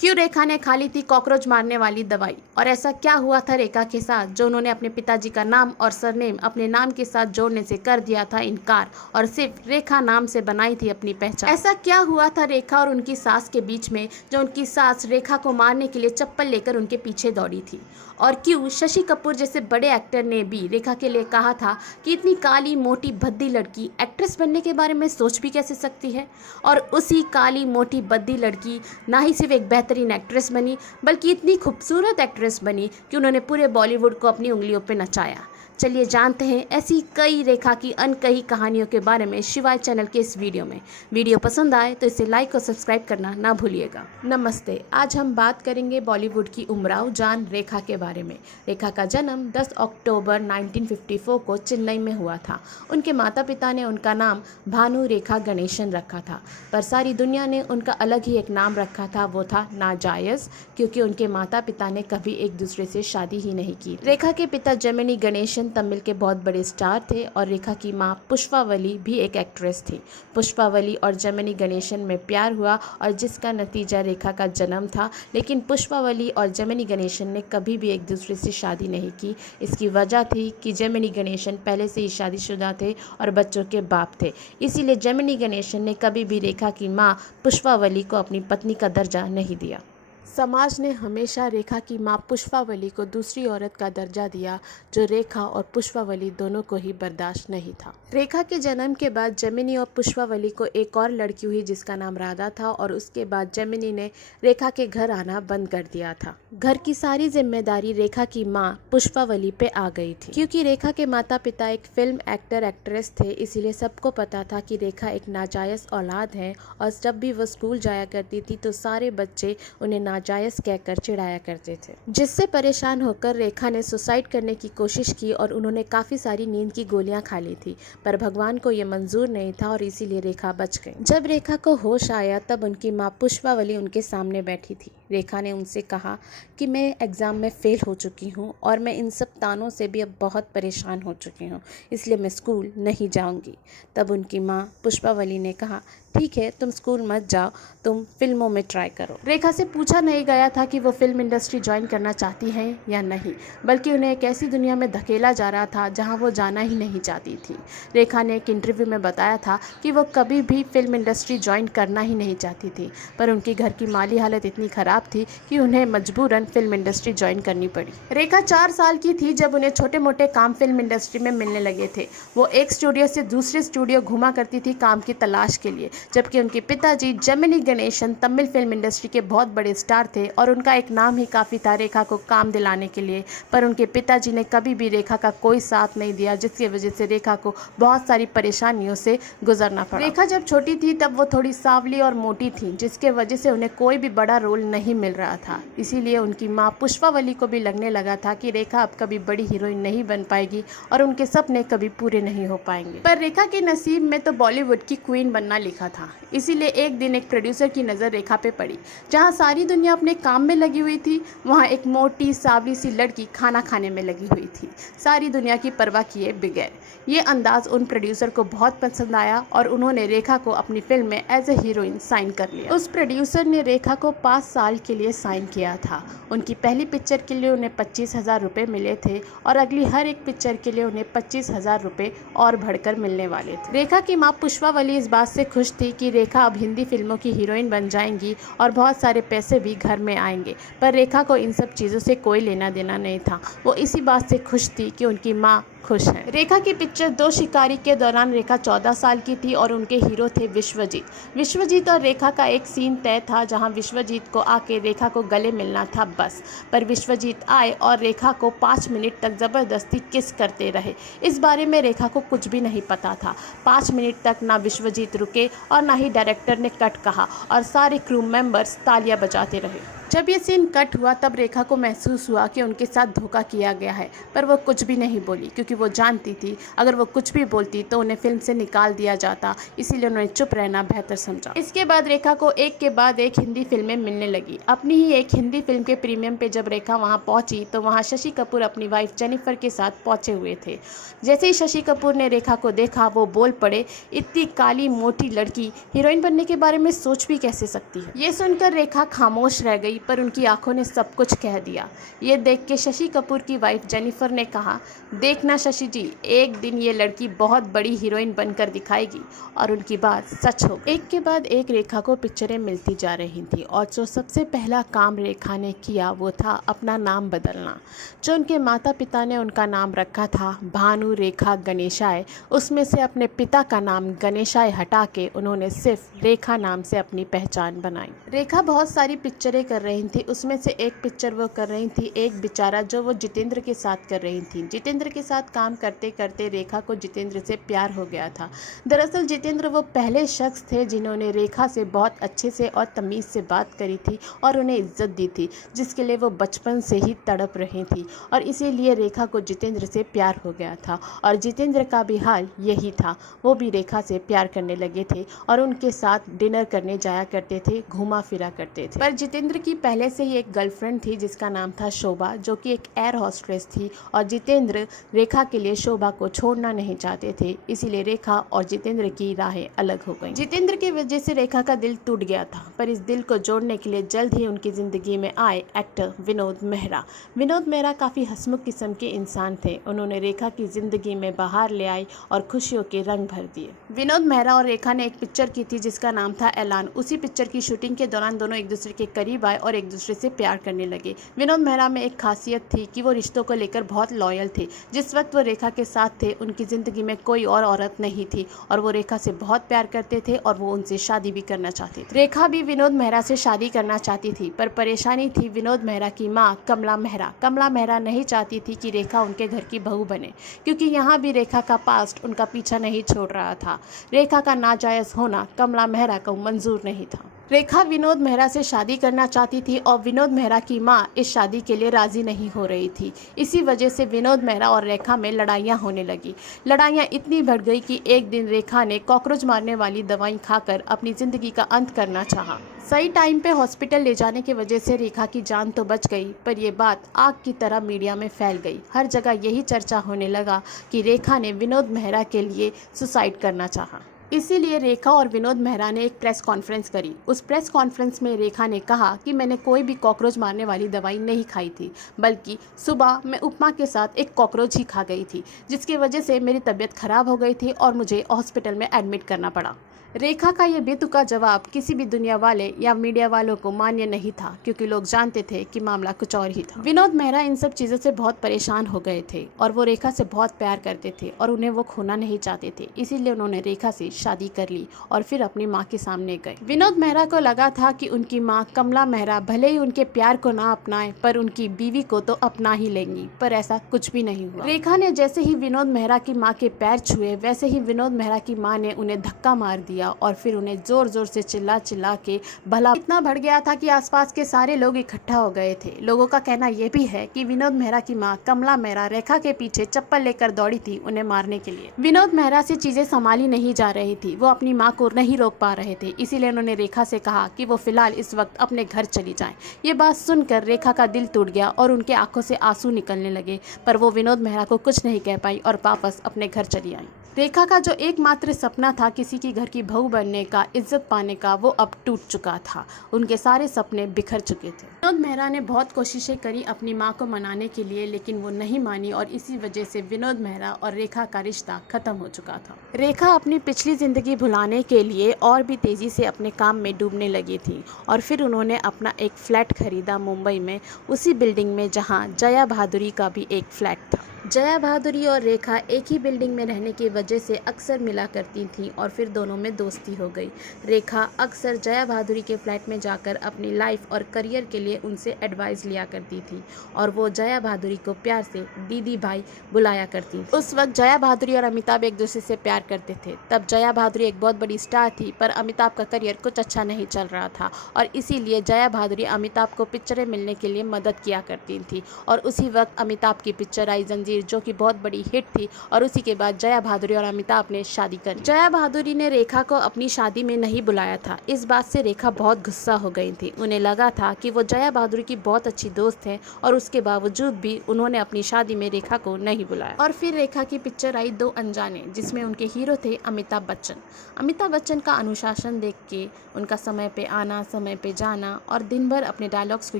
क्यों रेखा ने खा ली थी कॉकरोच मारने वाली दवाई, और ऐसा क्या हुआ था रेखा के साथ जो उन्होंने अपने पिताजी का नाम और सरनेम अपने नाम के साथ जोड़ने से कर दिया था इनकार और सिर्फ रेखा नाम से बनाई थी अपनी पहचान। ऐसा क्या हुआ था रेखा और उनकी सास के बीच में जो उनकी सास रेखा को मारने के लिए चप्पल लेकर उनके पीछे दौड़ी थी, और क्यों शशि कपूर जैसे बड़े एक्टर ने भी रेखा के लिए कहा था कि इतनी काली मोटी भद्दी लड़की एक्ट्रेस बनने के बारे में सोच भी कैसे सकती है। और उसी काली मोटी भद्दी लड़की ना ही सिर्फ एक बेहतरीन एक्ट्रेस बनी बल्कि इतनी खूबसूरत एक्ट्रेस बनी कि उन्होंने पूरे बॉलीवुड को अपनी उंगलियों पर नचाया। चलिए जानते हैं ऐसी कई रेखा की अनकही कहानियों के बारे में शिवाय चैनल के इस वीडियो में। वीडियो पसंद आए तो इसे लाइक और सब्सक्राइब करना ना भूलिएगा। नमस्ते, आज हम बात करेंगे बॉलीवुड की उमराव जान रेखा के बारे में। रेखा का जन्म 10 अक्टूबर 1954 को चेन्नई में हुआ था। उनके माता पिता ने उनका नाम भानु रेखा गणेशन रखा था, पर सारी दुनिया ने उनका अलग ही एक नाम रखा था, वो था नाजायज़, क्योंकि उनके माता पिता ने कभी एक दूसरे से शादी ही नहीं की। रेखा के पिता जेमिनी गणेशन तमिल के बहुत बड़े स्टार थे और रेखा की मां पुष्पावली भी एक एक्ट्रेस थी। पुष्पावली और जेमिनी गणेशन में प्यार हुआ और जिसका नतीजा रेखा का जन्म था, लेकिन पुष्पावली और जेमिनी गणेशन ने कभी भी एक दूसरे से शादी नहीं की। इसकी वजह थी कि जेमिनी गणेशन पहले से ही शादीशुदा थे और बच्चों के बाप थे, इसीलिए जेमिनी गणेशन ने कभी भी रेखा की मां पुष्पावली को अपनी पत्नी का दर्जा नहीं दिया। समाज ने हमेशा रेखा की मां पुष्पावली को दूसरी औरत का दर्जा दिया, जो रेखा और पुष्पावली दोनों को ही बर्दाश्त नहीं था। रेखा के जन्म के बाद जेमिनी और पुष्पावली को एक और लड़की हुई जिसका नाम राधा था, और उसके बाद जेमिनी ने रेखा के घर आना बंद कर दिया था। घर की सारी जिम्मेदारी रेखा की मां पुष्पावली पे आ गई थी। क्योंकि रेखा के माता पिता एक फिल्म एक्टर एक्ट्रेस थे, इसीलिए सबको पता था कि रेखा एक नाजायज़ औलाद है, और जब भी वो स्कूल जाया करती थी तो सारे बच्चे उन्हें नाजायज़ कहकर चिढ़ाया करते थे। जिससे परेशान होकर रेखा ने सुसाइड करने की कोशिश की और उन्होंने काफ़ी सारी नींद की गोलियां खा ली थी, पर भगवान को ये मंजूर नहीं था और इसीलिए रेखा बच गई। जब रेखा को होश आया तब उनकी माँ पुष्पावली उनके सामने बैठी थी। रेखा ने उनसे कहा कि मैं एग्ज़ाम में फ़ेल हो चुकी हूँ और मैं इन सब तानों से भी अब बहुत परेशान हो चुकी हूँ, इसलिए मैं स्कूल नहीं जाऊँगी। तब उनकी माँ पुष्पावली ने कहा, ठीक है, तुम स्कूल मत जाओ, तुम फिल्मों में ट्राई करो। रेखा से पूछा नहीं गया था कि वो फिल्म इंडस्ट्री ज्वाइन करना चाहती हैं या नहीं, बल्कि उन्हें एक ऐसी दुनिया में धकेला जा रहा था जहां वो जाना ही नहीं चाहती थी। रेखा ने एक इंटरव्यू में बताया था कि वो कभी भी फिल्म इंडस्ट्री ज्वाइन करना ही नहीं चाहती थी, पर उनकी घर की माली हालत इतनी ख़राब थी कि उन्हें मजबूरन फिल्म इंडस्ट्री ज्वाइन करनी पड़ी। रेखा 4 साल की थी जब उन्हें छोटे मोटे काम फिल्म इंडस्ट्री में मिलने लगे थे। वो एक स्टूडियो से दूसरे स्टूडियो घुमा करती थी काम की तलाश के लिए, जबकि उनके पिताजी Gemini Ganesan Tamil film industry के बहुत बड़े स्टार थे और उनका एक नाम ही काफ़ी था रेखा को काम दिलाने के लिए, पर उनके पिताजी ने कभी भी रेखा का कोई साथ नहीं दिया, जिसकी वजह से रेखा को बहुत सारी परेशानियों से गुजरना पड़ा। रेखा जब छोटी थी तब वो थोड़ी सांवली और मोटी थी, जिसके वजह से उन्हें कोई भी बड़ा रोल नहीं मिल रहा था। इसीलिए उनकी माँ पुष्पावली को भी लगने लगा था कि रेखा अब कभी बड़ी हीरोइन नहीं बन पाएगी और उनके सपने कभी पूरे नहीं हो पाएंगे। पर रेखा के नसीब में तो बॉलीवुड की क्वीन बनना लिखा था। इसीलिए एक दिन एक प्रोड्यूसर की नज़र रेखा पे पड़ी। जहाँ सारी दुनिया अपने काम में लगी हुई थी, वहाँ एक मोटी सांवली सी लड़की खाना खाने में लगी हुई थी, सारी दुनिया की परवाह किए बगैर। ये अंदाज उन प्रोड्यूसर को बहुत पसंद आया और उन्होंने रेखा को अपनी फिल्म में एज ए हीरोइन साइन कर लिया। उस प्रोड्यूसर ने रेखा को 5 साल के लिए साइन किया था। उनकी पहली पिक्चर के लिए उन्हें 25,000 रुपये मिले थे और अगली हर एक पिक्चर के लिए उन्हें 25,000 रुपये और बढ़कर मिलने वाले थे। रेखा की माँ पुष्पावली इस बात से खुश थी कि रेखा अब हिंदी फिल्मों की हीरोइन बन जाएंगी और बहुत सारे पैसे भी घर में आएंगे, पर रेखा को इन सब चीज़ों से कोई लेना देना नहीं था। वो इसी बात से खुश थी कि उनकी माँ खुश है। रेखा की पिक्चर 2 शिकारी के दौरान रेखा 14 साल की थी और उनके हीरो थे विश्वजीत। विश्वजीत और रेखा का एक सीन तय था जहां विश्वजीत को आके रेखा को गले मिलना था बस, पर विश्वजीत आए और रेखा को 5 मिनट तक ज़बरदस्ती किस करते रहे। इस बारे में रेखा को कुछ भी नहीं पता था। 5 मिनट तक ना विश्वजीत रुके और ना ही डायरेक्टर ने कट कहा और सारे क्रू मेंबर्स तालियां बजाते रहे। जब ये सीन कट हुआ तब रेखा को महसूस हुआ कि उनके साथ धोखा किया गया है, पर वो कुछ भी नहीं बोली क्योंकि वो जानती थी अगर वो कुछ भी बोलती तो उन्हें फिल्म से निकाल दिया जाता, इसीलिए उन्होंने चुप रहना बेहतर समझा। इसके बाद रेखा को एक के बाद एक हिंदी फिल्में मिलने लगी। अपनी ही एक हिंदी फिल्म के प्रीमियम पे जब रेखा वहाँ पहुंची तो वहाँ शशि कपूर अपनी वाइफ जेनिफर के साथ पहुंचे हुए थे। जैसे ही शशि कपूर ने रेखा को देखा वो बोल पड़े, इतनी काली मोटी लड़की हीरोइन बनने के बारे में सोच भी कैसे सकती है। ये सुनकर रेखा खामोश रह गई, पर उनकी आंखों ने सब कुछ कह दिया। ये देख के शशि कपूर की वाइफ जेनिफर ने कहा, देखना शशि जी, एक दिन ये लड़की बहुत बड़ी हीरोइन बनकर दिखाएगी। और उनकी बात सच हो गई। एक के बाद एक रेखा को पिक्चरें मिलती जा रही थी और जो सबसे पहला काम रेखा ने किया वो था अपना नाम बदलना। जो उनके माता पिता ने उनका नाम रखा था भानु रेखा गणेशाय, उसमें से अपने पिता का नाम गणेशाय हटा के उन्होंने सिर्फ रेखा नाम से अपनी पहचान बनाई। रेखा बहुत सारी पिक्चरें कर रही थी, उसमें से एक पिक्चर वो कर रही थी एक बेचारा, जो वो जितेंद्र के साथ कर रही थी। जितेंद्र के साथ काम करते करते रेखा को जितेंद्र से प्यार हो गया था। दरअसल जितेंद्र वो पहले शख्स थे जिन्होंने रेखा से बहुत अच्छे से और तमीज़ से बात करी थी और उन्हें इज्जत दी थी, जिसके लिए वो बचपन से ही तड़प रही थी और इसीलिए रेखा को जितेंद्र से प्यार हो गया था। और जितेंद्र का भी हाल यही था, वो भी रेखा से प्यार करने लगे थे और उनके साथ डिनर करने जाया करते थे, घूमा फिरा करते थे। पर जितेंद्र की पहले से ही एक गर्लफ्रेंड थी जिसका नाम था शोभा, जो कि एक एयर हॉस्टेस थी और जितेंद्र रेखा के लिए शोभा को छोड़ना नहीं चाहते थे, इसीलिए रेखा और जितेंद्र की राहें अलग हो गईं। जितेंद्र की वजह से रेखा का दिल टूट गया था, पर इस दिल को जोड़ने के लिए जल्द ही उनकी ज़िंदगी में आए एक्टर विनोद मेहरा। विनोद मेहरा काफ़ी हंसमुख किस्म के इंसान थे। उन्होंने रेखा की ज़िंदगी में बाहर ले आई और खुशियों के रंग भर दिए। विनोद मेहरा और रेखा ने एक पिक्चर की थी जिसका नाम था ऐलान। उसी पिक्चर की शूटिंग के दौरान दोनों एक दूसरे के करीब आए और एक दूसरे से प्यार करने लगे। विनोद मेहरा में एक खासियत थी कि वो रिश्तों को लेकर बहुत लॉयल थे। जिस वक्त वो रेखा के साथ थे उनकी ज़िंदगी में कोई और औरत नहीं थी और वो रेखा से बहुत प्यार करते थे और वो उनसे शादी भी करना चाहते थे। रेखा भी विनोद मेहरा से शादी करना चाहती थी, पर परेशानी थी विनोद मेहरा की माँ कमला मेहरा। कमला मेहरा नहीं चाहती थी कि रेखा उनके घर की बहू बने, क्योंकि यहाँ भी रेखा का पास्ट उनका पीछा नहीं छोड़ रहा था। रेखा का नाजायज़ होना कमला मेहरा को मंजूर नहीं था। रेखा विनोद मेहरा से शादी करना चाहती थी और विनोद मेहरा की माँ इस शादी के लिए राज़ी नहीं हो रही थी। इसी वजह से विनोद मेहरा और रेखा में लड़ाइयाँ होने लगी। लड़ाइयाँ इतनी बढ़ गई कि एक दिन रेखा ने कॉकरोच मारने वाली दवाई खाकर अपनी ज़िंदगी का अंत करना चाहा। सही टाइम पे हॉस्पिटल ले जाने की वजह से रेखा की जान तो बच गई, पर यह बात आग की तरह मीडिया में फैल गई। हर जगह यही चर्चा होने लगा कि रेखा ने विनोद मेहरा के लिए सुसाइड करना चाहा। इसीलिए रेखा और विनोद मेहरा ने एक प्रेस कॉन्फ्रेंस करी। उस प्रेस कॉन्फ्रेंस में रेखा ने कहा कि मैंने कोई भी कॉकरोच मारने वाली दवाई नहीं खाई थी, बल्कि सुबह मैं उपमा के साथ एक कॉकरोच ही खा गई थी, जिसकी वजह से मेरी तबीयत खराब हो गई थी और मुझे हॉस्पिटल में एडमिट करना पड़ा। रेखा का ये बेतुका जवाब किसी भी दुनिया वाले या मीडिया वालों को मान्य नहीं था, क्योंकि लोग जानते थे कि मामला कुछ और ही था। विनोद मेहरा इन सब चीज़ों से बहुत परेशान हो गए थे और वो रेखा से बहुत प्यार करते थे और उन्हें वो खोना नहीं चाहते थे, इसीलिए उन्होंने रेखा से शादी कर ली और फिर अपनी माँ के सामने गए। विनोद मेहरा को लगा था कि उनकी माँ कमला मेहरा भले ही उनके प्यार को ना अपनाए, पर उनकी बीवी को तो अपना ही लेंगी, पर ऐसा कुछ भी नहीं हुआ। रेखा ने जैसे ही विनोद मेहरा की माँ के पैर छुए, वैसे ही विनोद मेहरा की माँ ने उन्हें धक्का मार दिया और फिर उन्हें जोर जोर से चिल्ला चिल्ला के भला इतना बढ़ गया था कि आसपास के सारे लोग इकट्ठा हो गए थे। लोगों का कहना यह भी है कि विनोद मेहरा की माँ कमला मेहरा रेखा के पीछे चप्पल लेकर दौड़ी थी उन्हें मारने के लिए। विनोद मेहरा से चीजें संभाली नहीं जा रही थी, वो अपनी माँ को नहीं रोक पा रहे थे, इसीलिए उन्होंने रेखा से कहा कि वो फिलहाल इस वक्त अपने घर चली जाए। ये बात सुनकर रेखा का दिल टूट गया और उनके आंखों से आंसू निकलने लगे, पर वो विनोद मेहरा को कुछ नहीं कह पाई और वापस अपने घर चली आई। रेखा का जो एकमात्र सपना था किसी की घर की बहू बनने का, इज्जत पाने का, वो अब टूट चुका था। उनके सारे सपने बिखर चुके थे। विनोद मेहरा ने बहुत कोशिशें करी अपनी मां को मनाने के लिए, लेकिन वो नहीं मानी और इसी वजह से विनोद मेहरा और रेखा का रिश्ता खत्म हो चुका था। रेखा अपनी पिछली जिंदगी भुलाने के लिए और भी तेजी से अपने काम में डूबने लगी थी और फिर उन्होंने अपना एक फ्लैट खरीदा मुंबई में, उसी बिल्डिंग में जहाँ जया भादुरी का भी एक फ्लैट था। जया भादुरी और रेखा एक ही बिल्डिंग में रहने की वजह से अक्सर मिला करती थीं और फिर दोनों में दोस्ती हो गई। रेखा अक्सर जया भादुरी के फ्लैट में जाकर अपनी लाइफ और करियर के लिए लिए उनसे एडवाइस लिया करती थी और वो जया भादुरी को प्यार से दीदी भाई बुलाया करती थी। उस वक्त जया भादुरी और अमिताभ एक दूसरे से प्यार करते थे। तब जया भादुरी एक बहुत बड़ी स्टार थी, पर अमिताभ का करियर कुछ अच्छा नहीं चल रहा था और इसीलिए जया भादुरी अमिताभ को पिक्चरें मिलने के लिए मदद किया करती थी। और उसी वक्त अमिताभ की पिक्चर आई जंजीर, जो कि बहुत बड़ी हिट थी और उसी के बाद जया भादुरी और अमिताभ ने शादी कर ली। जया भादुरी ने रेखा को अपनी शादी में नहीं बुलाया था। इस बात से रेखा बहुत गुस्सा हो गई थी। उन्हें लगा था कि वो जया भादुरी की बहुत अच्छी दोस्त है और उसके बावजूद भी उन्होंने अपनी शादी में रेखा को नहीं बुलाया। और फिर रेखा की पिक्चर आई दो अनजाने, जिसमें उनके हीरो थे अमिताभ बच्चन। अमिताभ बच्चन का अनुशासन देख के, उनका समय पे आना, समय पे जाना और दिन भर अपने डायलॉग्स को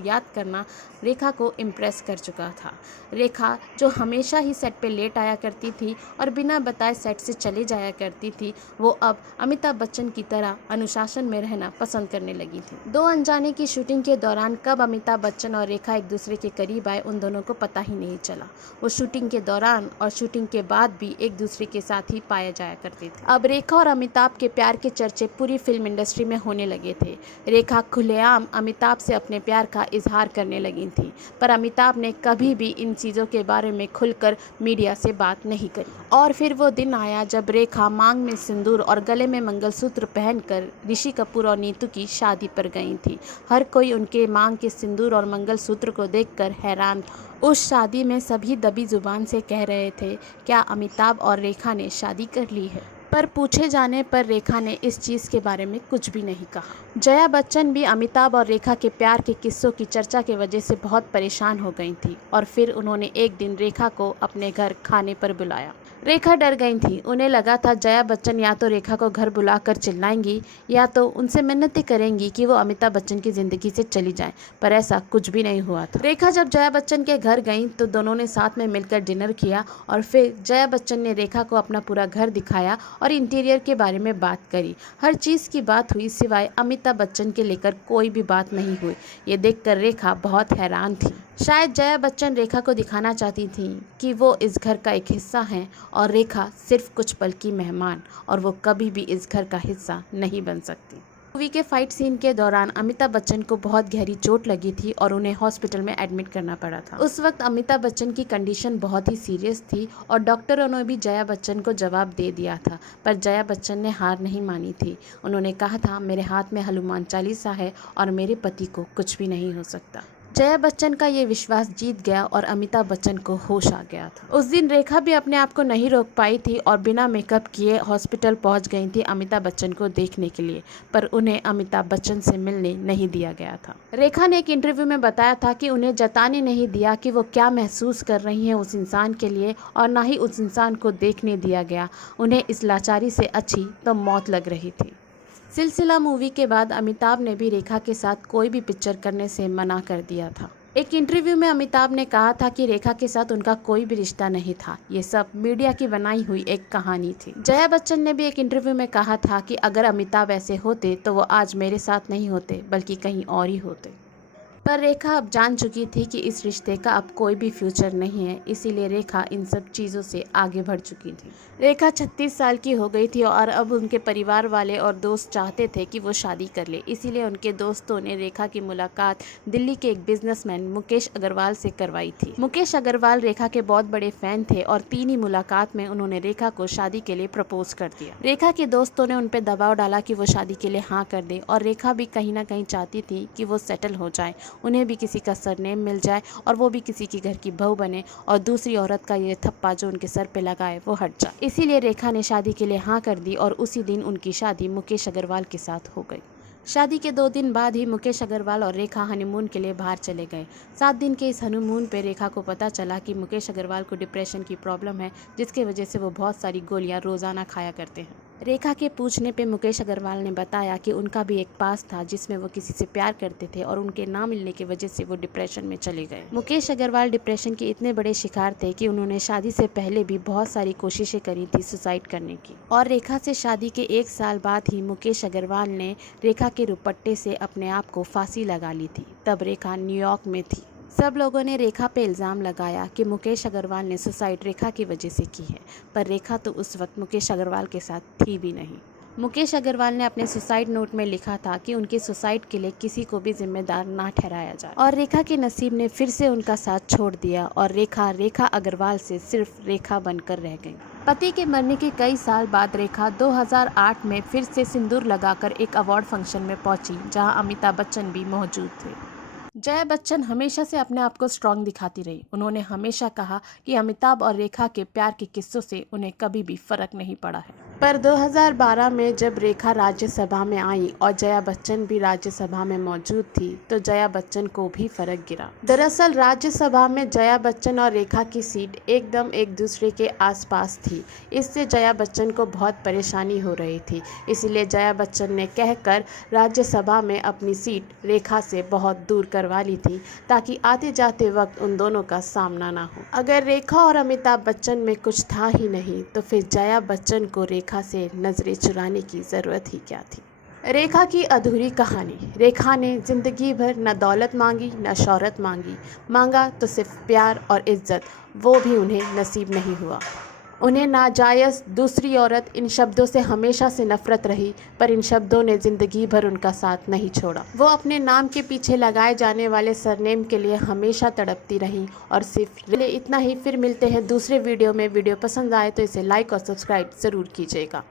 याद करना रेखा को इम्प्रेस कर चुका था। रेखा जो हमेशा ही सेट पे लेट आया करती थी और बिना बताए सेट से चले जाया करती थी, वो अब अमिताभ बच्चन की तरह अनुशासन में रहना पसंद करने लगी थी। दो अनजाने की शूटिंग के दौरान कब अमिताभ बच्चन और रेखा एक दूसरे के करीब आए, उन दोनों को पता ही नहीं चला। वो शूटिंग के दौरान और शूटिंग के बाद भी एक दूसरे के साथ ही पाया जाया करते थे। अब रेखा और अमिताभ के प्यार के चर्चे पूरी फिल्म इंडस्ट्री में होने लगे थे। रेखा खुलेआम अमिताभ से अपने प्यार का इजहार करने लगी थी, पर अमिताभ ने कभी भी इन चीज़ों के बारे में खुलकर मीडिया से बात नहीं करी। और फिर वो दिन आया जब रेखा मांग में सिंदूर और गले में मंगलसूत्र पहनकर ऋषि कपूर और नीतू की शादी पर गई थी। हर कोई उनके मांग के सिंदूर और मंगलसूत्र को देखकर हैरान था। उस शादी में सभी दबी जुबान से कह रहे थे, क्या अमिताभ और रेखा ने शादी कर ली है? पर पूछे जाने पर रेखा ने इस चीज़ के बारे में कुछ भी नहीं कहा। जया बच्चन भी अमिताभ और रेखा के प्यार के किस्सों की चर्चा की वजह से बहुत परेशान हो गई थी और फिर उन्होंने एक दिन रेखा को अपने घर खाने पर बुलाया। रेखा डर गई थी। उन्हें लगा था जया बच्चन या तो रेखा को घर बुलाकर चिल्लाएंगी या तो उनसे मिन्नतें करेंगी कि वो अमिताभ बच्चन की ज़िंदगी से चली जाएं, पर ऐसा कुछ भी नहीं हुआ था। रेखा जब जया बच्चन के घर गई तो दोनों ने साथ में मिलकर डिनर किया और फिर जया बच्चन ने रेखा को अपना पूरा घर दिखाया और इंटीरियर के बारे में बात करी। हर चीज़ की बात हुई सिवाय अमिताभ बच्चन के लेकर कोई भी बात नहीं हुई। ये देखकर रेखा बहुत हैरान थी। शायद जया बच्चन रेखा को दिखाना चाहती थी कि वो इस घर का एक हिस्सा हैं और रेखा सिर्फ कुछ पल की मेहमान, और वो कभी भी इस घर का हिस्सा नहीं बन सकती। मूवी के फाइट सीन के दौरान अमिताभ बच्चन को बहुत गहरी चोट लगी थी और उन्हें हॉस्पिटल में एडमिट करना पड़ा था। उस वक्त अमिताभ बच्चन की कंडीशन बहुत ही सीरियस थी और डॉक्टरों ने भी जया बच्चन को जवाब दे दिया था, पर जया बच्चन ने हार नहीं मानी थी। उन्होंने कहा था, मेरे हाथ में हनुमान चालीसा है और मेरे पति को कुछ भी नहीं हो सकता। जया बच्चन का ये विश्वास जीत गया और अमिताभ बच्चन को होश आ गया था। उस दिन रेखा भी अपने आप को नहीं रोक पाई थी और बिना मेकअप किए हॉस्पिटल पहुंच गई थी अमिताभ बच्चन को देखने के लिए, पर उन्हें अमिताभ बच्चन से मिलने नहीं दिया गया था। रेखा ने एक इंटरव्यू में बताया था कि उन्हें जताने नहीं दिया कि वो क्या महसूस कर रही हैं उस इंसान के लिए, और ना ही उस इंसान को देखने दिया गया। उन्हें इस लाचारी से अच्छी तो मौत लग रही थी। सिलसिला मूवी के बाद अमिताभ ने भी रेखा के साथ कोई भी पिक्चर करने से मना कर दिया था। एक इंटरव्यू में अमिताभ ने कहा था कि रेखा के साथ उनका कोई भी रिश्ता नहीं था, ये सब मीडिया की बनाई हुई एक कहानी थी। जया बच्चन ने भी एक इंटरव्यू में कहा था कि अगर अमिताभ ऐसे होते तो वो आज मेरे साथ नहीं होते बल्कि कहीं और ही होते। पर रेखा अब जान चुकी थी कि इस रिश्ते का अब कोई भी फ्यूचर नहीं है, इसीलिए रेखा इन सब चीज़ों से आगे बढ़ चुकी थी। रेखा 36 साल की हो गई थी और अब उनके परिवार वाले और दोस्त चाहते थे कि वो शादी कर ले, इसीलिए उनके दोस्तों ने रेखा की मुलाकात दिल्ली के एक बिजनेसमैन मुकेश अग्रवाल से करवाई थी। मुकेश अग्रवाल रेखा के बहुत बड़े फैन थे और तीन ही मुलाकात में उन्होंने रेखा को शादी के लिए प्रपोज कर दिया। रेखा के दोस्तों ने उन पर दबाव डाला कि वो शादी के लिए हाँ कर दे और रेखा भी कहीं ना कहीं चाहती थी कि वो सेटल हो जाए, उन्हें भी किसी का सरनेम मिल जाए और वो भी किसी की घर की बहू बने और दूसरी औरत का ये थप्पा जो उनके सर पे लगाए वो हट जाए। इसीलिए रेखा ने शादी के लिए हाँ कर दी और उसी दिन उनकी शादी मुकेश अग्रवाल के साथ हो गई। शादी के 2 दिन बाद ही मुकेश अग्रवाल और रेखा हनीमून के लिए बाहर चले गए। 7 दिन के इस हनीमून पे रेखा को पता चला कि मुकेश अग्रवाल को डिप्रेशन की प्रॉब्लम है, जिसकी वजह से वो बहुत सारी गोलियां रोज़ाना खाया करते हैं। रेखा के पूछने पे मुकेश अग्रवाल ने बताया कि उनका भी एक पास्ट था जिसमें वो किसी से प्यार करते थे और उनके ना मिलने की वजह से वो डिप्रेशन में चले गए। मुकेश अग्रवाल डिप्रेशन के इतने बड़े शिकार थे कि उन्होंने शादी से पहले भी बहुत सारी कोशिशें करी थी सुसाइड करने की। और रेखा से शादी के 1 साल बाद ही मुकेश अग्रवाल ने रेखा के दुपट्टे से अपने आप को फांसी लगा ली थी। तब रेखा न्यूयॉर्क में थी। सब लोगों ने रेखा पे इल्ज़ाम लगाया कि मुकेश अग्रवाल ने सुसाइड रेखा की वजह से की है, पर रेखा तो उस वक्त मुकेश अग्रवाल के साथ थी भी नहीं। मुकेश अग्रवाल ने अपने सुसाइड नोट में लिखा था कि उनके सुसाइड के लिए किसी को भी जिम्मेदार ना ठहराया जाए और रेखा के नसीब ने फिर से उनका साथ छोड़ दिया और रेखा अग्रवाल से सिर्फ रेखा बनकर रह गई। पति के मरने के कई साल बाद रेखा 2008 में फिर से सिंदूर लगाकर एक अवार्ड फंक्शन में पहुंची जहां अमिताभ बच्चन भी मौजूद थे। जया बच्चन हमेशा से अपने आप को स्ट्रांग दिखाती रही। उन्होंने हमेशा कहा कि अमिताभ और रेखा के प्यार के किस्सों से उन्हें कभी भी फर्क नहीं पड़ा है। पर 2012 में जब रेखा राज्यसभा में आई और जया बच्चन भी राज्यसभा में मौजूद थी तो जया बच्चन को भी फर्क गिरा। दरअसल राज्यसभा में जया बच्चन और रेखा की सीट एकदम एक दूसरे के आसपास थी। इससे जया बच्चन को बहुत परेशानी हो रही थी। इसलिए जया बच्चन ने कहकर राज्यसभा में अपनी सीट रेखा से बहुत दूर करवा ली थी ताकि आते जाते वक्त उन दोनों का सामना ना हो। अगर रेखा और अमिताभ बच्चन में कुछ था ही नहीं तो फिर जया बच्चन को रेखा से नजरें चुराने की जरूरत ही क्या थी। रेखा की अधूरी कहानी। रेखा ने जिंदगी भर न दौलत मांगी न शोहरत मांगा तो सिर्फ प्यार और इज्जत, वो भी उन्हें नसीब नहीं हुआ। उन्हें नाजायज़ दूसरी औरत, इन शब्दों से हमेशा से नफरत रही, पर इन शब्दों ने ज़िंदगी भर उनका साथ नहीं छोड़ा। वो अपने नाम के पीछे लगाए जाने वाले सरनेम के लिए हमेशा तड़पती रहीं और सिर्फ इतना ही। फिर मिलते हैं दूसरे वीडियो में। वीडियो पसंद आए तो इसे लाइक और सब्सक्राइब ज़रूर कीजिएगा।